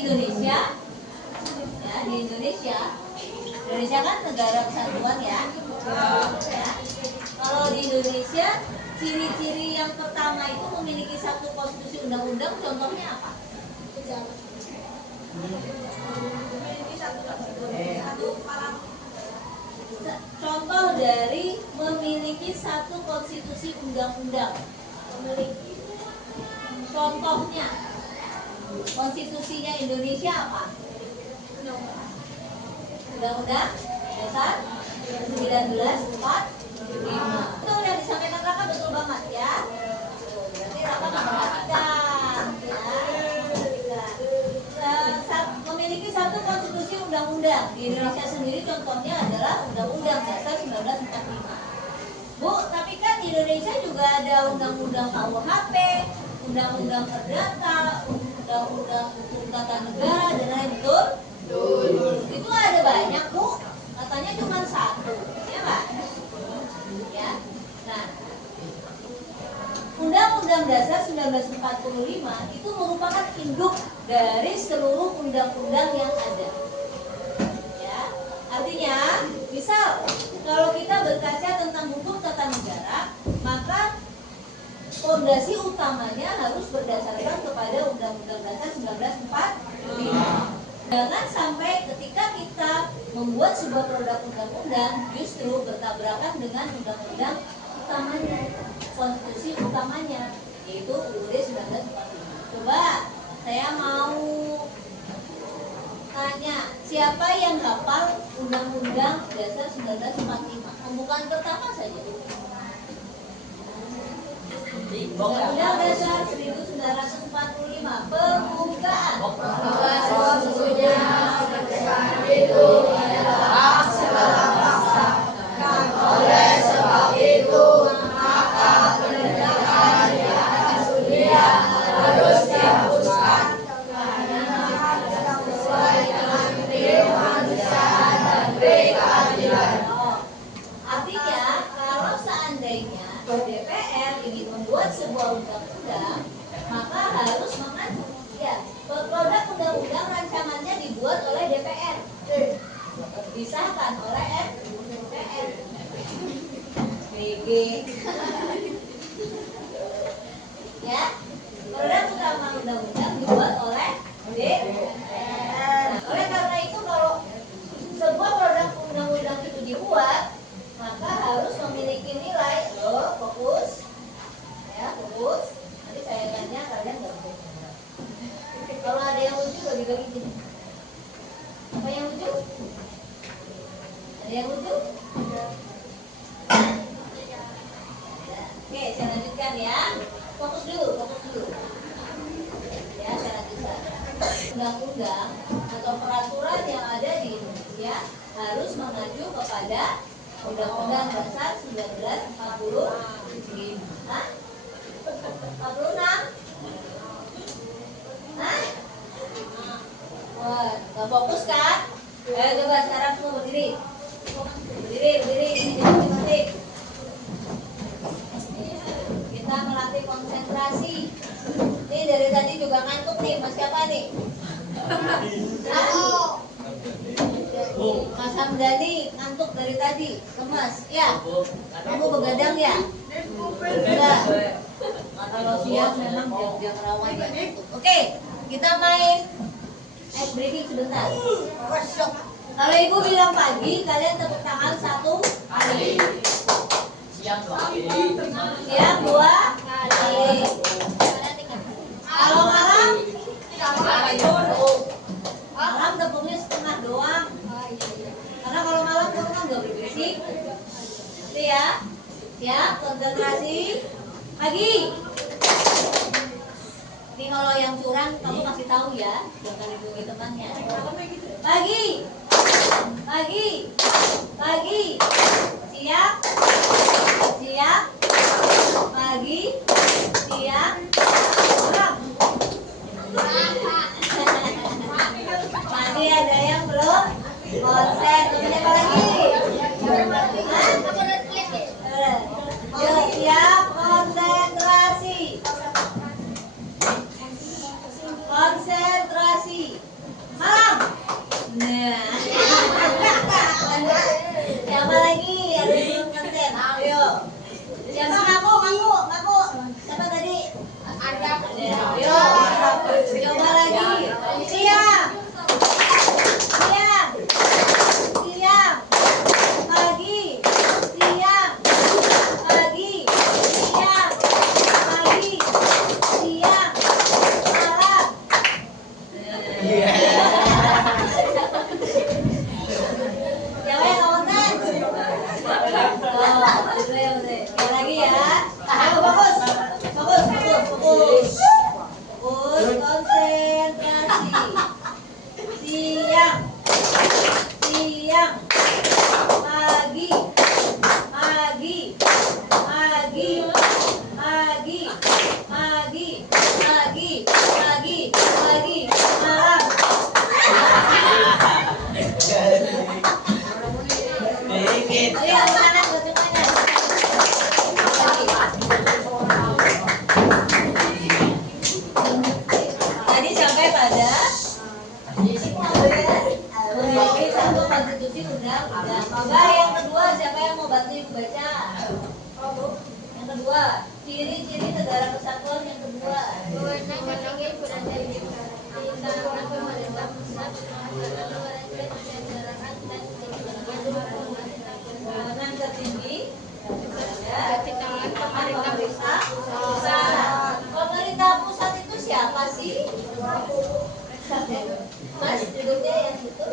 Indonesia, ya di Indonesia kan negara kesatuan ya. Ya. Kalau di Indonesia, ciri-ciri yang pertama itu memiliki satu konstitusi undang-undang, contohnya apa? Memiliki contoh dari memiliki satu konstitusi undang-undang. Contohnya, konstitusinya Indonesia apa? Undang-undang Dasar 1945. Itu yang disampaikan Raka betul banget ya. Berarti Raka memperhatikan ya. Memiliki satu konstitusi undang-undang. Di Indonesia sendiri contohnya adalah Undang-Undang Dasar 1945. Bu, tapi kan di Indonesia juga ada undang-undang KUHP, undang-undang perdata, undang-undang hukum tata negara dan lain, betul? Itu ada banyak, Bu. Katanya cuma satu, ya Pak? Ya. Nah, Undang-Undang Dasar 1945 itu merupakan induk dari seluruh undang-undang yang ada. Ya. Artinya, misal kalau kita berkaca tentang hukum tata negara, maka fondasi utamanya harus berdasarkan kepada Undang-Undang Dasar 1945. Jangan sampai ketika kita membuat sebuah produk undang-undang justru bertabrakan dengan undang-undang utamanya, konstitusi utamanya, yaitu UUD 1945. Coba saya mau tanya, siapa yang hafal Undang-Undang Dasar 1945? Pembukaan pertama saja. Undang-Undang Dasar 1945 pembukaan. Sesungguhnya kemerdekaan itu adalah hak segala bangsa. Oleh sebab itu, maka kemerdekaan di atas dunia harus dihapuskan karena tidak sesuai dengan prinsip kemanusiaan dan keadilan. Artinya, kalau seandainya DPR ingin membuat sebuah undang-undang, maka harus mengacu ya, produk undang-undang rancangannya dibuat oleh DPR, disahkan oleh MPR. BG. Ya, produk utama undang-undang dibuat oleh DPR. Oleh karena itu, kalau sebuah produk undang-undang itu dibuat, maka harus memiliki nilai. Loh, fokus ya, fokus. Nanti saya tanya, kalian nggak fokus. Kalau ada yang lucu bagi-bagi gini. Apa yang lucu? Ada yang lucu? Oke, saya lanjutkan ya. Fokus dulu. Ya, saya lanjutkan. Undang-undang atau peraturan yang ada di Indonesia harus mengacu kepada Undang-Undang Dasar 1945. Hah? 46? Hah? Wah, gak fokus kan? Coba sekarang semua berdiri. Berdiri. Kita melatih konsentrasi. Ini dari tadi juga ngantuk nih, Mas siapa nih? Mas Hamdani ngantuk dari tadi, lemas. Ya, kamu begadang ya? Enggak. Kalau siang memang jam rawan ya. Oke, kita main ice breaking sebentar. Kalau ibu bilang pagi, kalian tepuk tangan 1 kali. Siang 2 kali. Siang 2 kali. Kalau malam, malam tepuknya setengah doang. Karena kalau malam kamu kan nggak berisik. Itu ya. Siap, konsentrasi. Pagi. Ini kalau yang curang kamu kasih tahu ya, jangan dihubungi temannya. Pagi. Siap. Pagi. Siang. Malam. Masih ada yang belum konsen. Temennya apa lagi? Siap, konsentrasi. Siapa yang konten? Oh, itu ya betul. Sekali lagi ya. Ayo fokus, fokus, fokus, fokus, fokus, konsentrasi. Siang, siang, pagi, pagi, pagi, pagi, pagi, pagi, pagi, pagi, malam. Ayo anak-anak buat semuanya. Tadi sampai pada memiliki satu konstitusi undang-undang. Coba yang kedua, siapa yang mau bantu ibu baca? Yang kedua, ciri-ciri negara kesatuan yang kedua. Kewenangan tertinggi pemerintah pusat. Pemerintah pusat itu siapa sih? Mas, duduknya yang betul.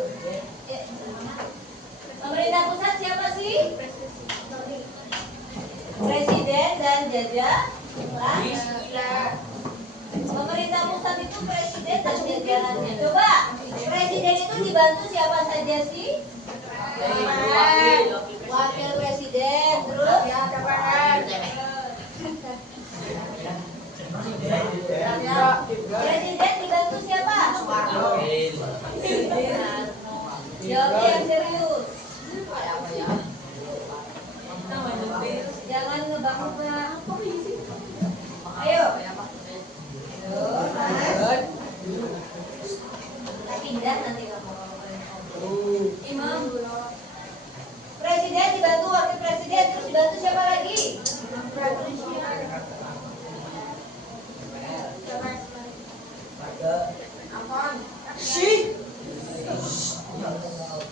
Pemerintah pusat siapa sih? Presiden dan jajaran. Pemerintah pusat itu presiden dan jajarannya. Coba, presiden itu dibantu siapa saja sih? Wakil presiden, terus presiden dibantu siapa? Jawabnya yang serius. Jangan ngebang-ngebang. Ayo. Pindah nanti kamu. Imam. Presiden dibantu wakil presiden, terus dibantu siapa lagi?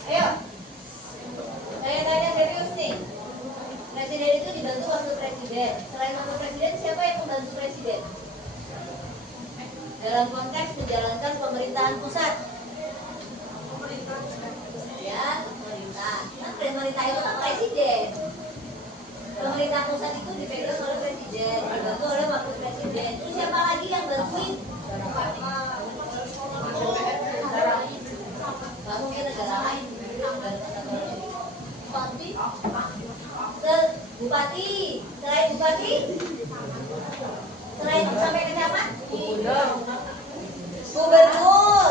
Ayo. Saya tanya serius nih. Presiden itu dibantu wakil presiden. Selain wakil presiden, siapa yang membantu presiden? Dalam konteks menjalankan pemerintahan pusat. Ya, pemerintah. Kan pemerintah itu kan presiden. Pemerintah pusat itu dipegang oleh presiden, dibantu oleh wakil presiden. Terus siapa lagi yang bantuin? Gak mungkin negara lain. Bupati. Selain bupati? Selain sampai ke camat? Gubernur.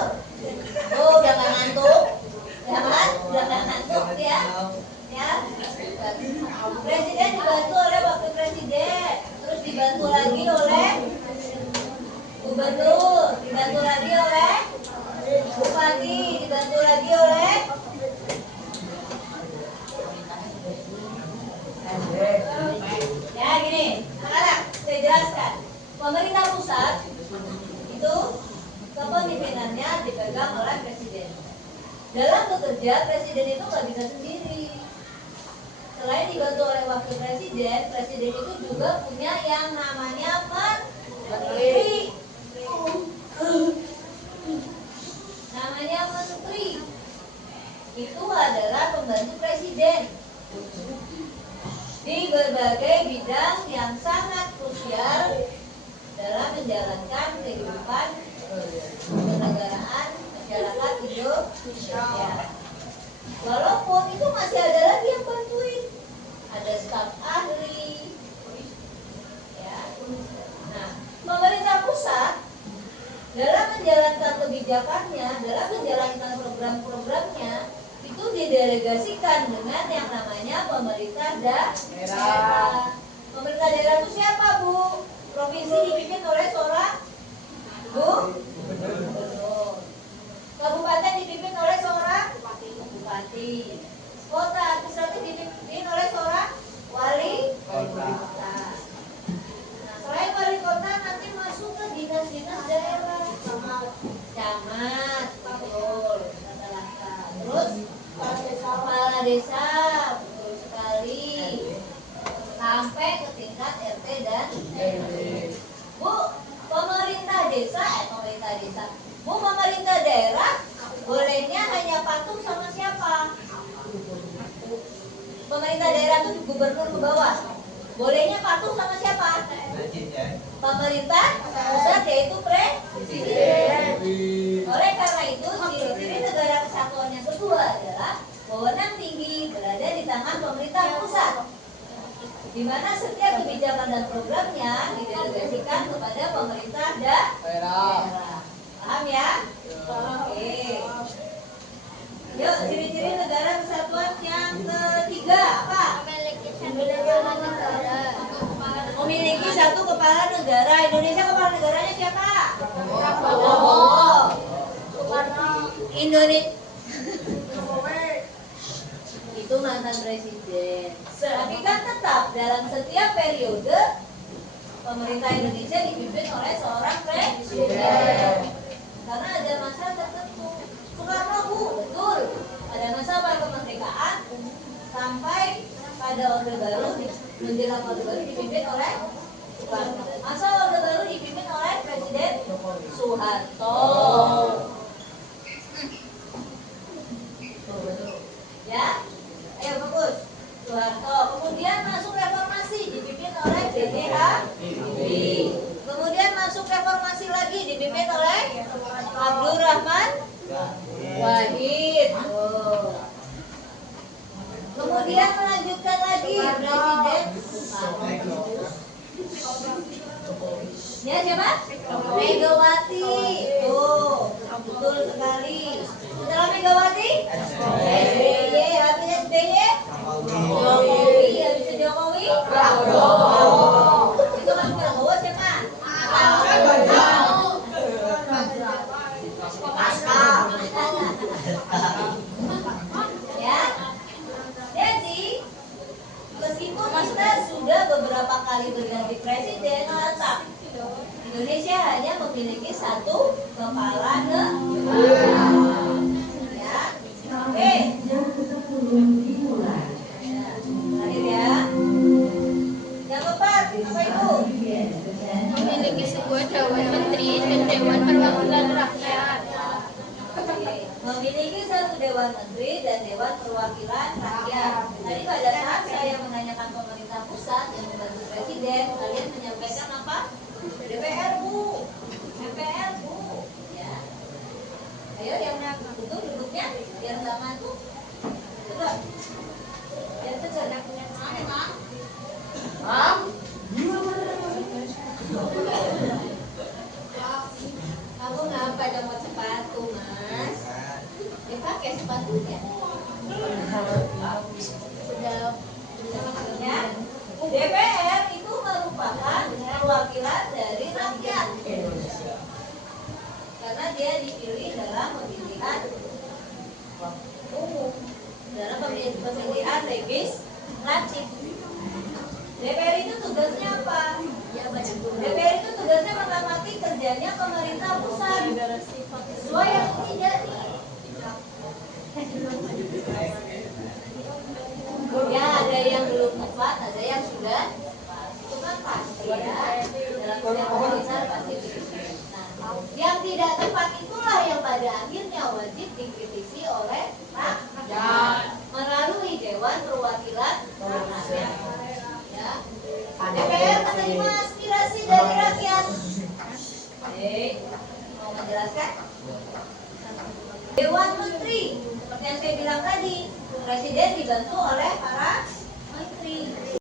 Oh, udah gak ngantuk? Ya kan? Udah gak ngantuk ya? Ya. Presiden dibantu oleh wakil presiden, terus dibantu lagi oleh gubernur, dibantu lagi oleh bupati, dibantu lagi oleh ya gini, anak-anak saya jelaskan. Pemerintah pusat itu kepemimpinannya dipegang oleh presiden. Dalam bekerja, presiden itu nggak bisa sendiri. Selain dibantu oleh wakil presiden, presiden itu juga punya yang namanya menteri. Namanya menteri. Itu adalah pembantu presiden di berbagai bidang yang sangat krusial dalam menjalankan kehidupan kenegaraan masyarakat Indonesia. Walaupun itu masih ada lagi yang bantuin, ada staf ahli, ya. Nah, pemerintah pusat dalam menjalankan kebijakannya, dalam menjalankan program-programnya, itu didelegasikan dengan yang namanya pemerintah daerah. Pemerintah daerah itu siapa, Bu? Provinsi dipimpin oleh seorang gubernur. Kabupaten dipimpin oleh seorang bupati. Kota administratif dipimpin oleh seorang wali kota. Nah, selain wali kota nanti masuk ke dinas-dinas daerah, camat, betul, terus kepala desa, betul sekali, sampai ke tingkat RT dan RW. Bu, pemerintah desa Bu, pemerintah daerah bolehnya hanya patuh sama siapa? Pemerintah daerah itu gubernur ke bawah. Bolehnya patuh sama siapa? Pemerintah pusat, yaitu presiden. Oleh karena itu, ciri-ciri negara kesatuan yang kedua adalah wewenang tinggi berada di tangan pemerintah pusat, di mana setiap kebijakan dan programnya didelegasikan kepada pemerintah daerah. Paham ya? Oke. Yuk, ciri-ciri negara kesatuan yang ketiga apa? Memiliki satu kepala negara. Indonesia kepala negaranya siapa? Oh, Indonesia itu mantan presiden. Tapi kan tetap dalam setiap periode pemerintah Indonesia dipimpin oleh seorang presiden. Karena ada masa tertentu. Soekarno, Bu, betul. Ada masa kemerdekaan sampai pada Orde Baru, menjelang Orde Baru dipimpin oleh Soekarno. Masa Orde Baru dipimpin oleh Presiden Soeharto. Ya, ayo fokus. Soeharto. Kemudian masuk reformasi dipimpin oleh B.J. Habibie. Kemudian masuk reformasi lagi dipimpin oleh Abdurrahman Wahid. Kemudian melanjutkan lagi Presiden Soekarno. Ya siapa? Megawati. Tuh, betul sekali. Setelah Megawati, SBY. Habis SBY, Jokowi. Habis Jokowi, Prabowo. Itu kan Prabowo siapa? Ya. Jadi, meskipun kita sudah beberapa kali berganti presiden, tetap Indonesia hanya memiliki satu kepala negara. Ya. Oke. Terakhir ya. Yang keempat, apa itu? Memiliki sebuah dewan menteri dan dewan perwakilan rakyat. Memiliki satu dewan menteri dan dewan perwakilan rakyat. Tadi pada saat saya menanyakan pemerintah pusat yang membantu presiden, kalian menyampaikan apa? DPR, Bu. DPR, Bu. Ya. Ayo yang betul duduknya biar sama tuh. Coba. Biar sejarah punya sama. Kamu ngapa copot sepatu, Mas? Ya pakai sepatunya. Sudah. Ya. DPR itu merupakan perwakilan dari rakyat. Karena dia dipilih dalam pemilihan umum, dalam pemilihan legislatif. DPR itu tugasnya apa? DPR itu tugasnya mengamati kerjanya pemerintah pusat. Sesuai yang tidak nih? Ya, ada yang belum tepat, ada yang sudah. Itu kan pasti ya. Dalam setiap pemerintahan pasti begitu. Nah, yang tidak tepat itulah yang pada akhirnya wajib dikritisi oleh rakyat melalui Dewan Perwakilan Rakyat. Ya. DPR menerima aspirasi dari rakyat. Mau menjelaskan? Dewan Menteri, seperti yang saya bilang tadi, Presiden dibantu oleh para menteri.